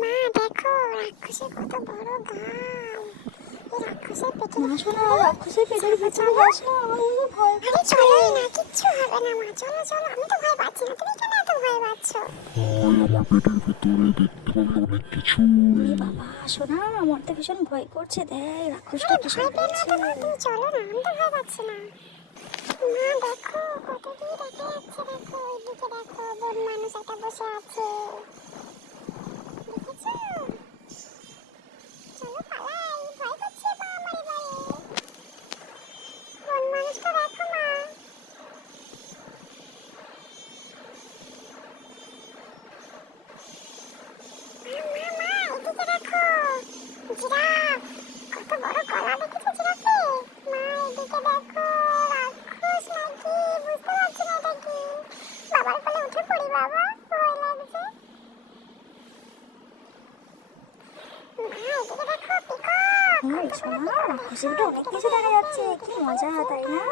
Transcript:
মা দেখো রাক্ষসের কত বড় গাল। এই রাক্ষসের পেটে না শোনা, রাক্ষসের পেটের ভিতরে যাস না, আমার খুব ভয় আরে করছে। চলো না, কিচ্ছু হবে না মা, চলো চলো। আমি তো ভয় পাচ্ছি না, তুমি কেন এত ভয় পাচ্ছ? আমার পেটের ভিতরে দেখতে পাবি অনেক কিছু। এ বাবা শোনা, আমার তো ভীষণ ভয় করছে, দেখ রাক্ষসটা আরে ভীষণ ভয় পেও না করছে। তো মা, তুমি চলো না, আমি তো ভয় পাচ্ছি না। মা দেখো কত কি দেখা যাচ্ছে, দেখো ওইদিকে দেখো বন মানুষ একটা বসে আছে, দেখেছো? চলো পালাই, ভয় করছে মা আমার এবারে। বন মানুষটা দেখো মা। মা এদিকে দেখো, জিরাফ। কত বড় গলা দেখেছো জিরাফে? মা এদিকে দেখো, রাক্ষস নাকি বুঝতে পারছি না এটা কি। বাবার কোলে উঠে পড়ি বাবা, ভয় লাগছে। মা এদিকে দেখো, পিকক। এই শোনা, রাক্ষসের পেটে অনেক কিছু দেখা যাচ্ছে, কি মজা তাই না?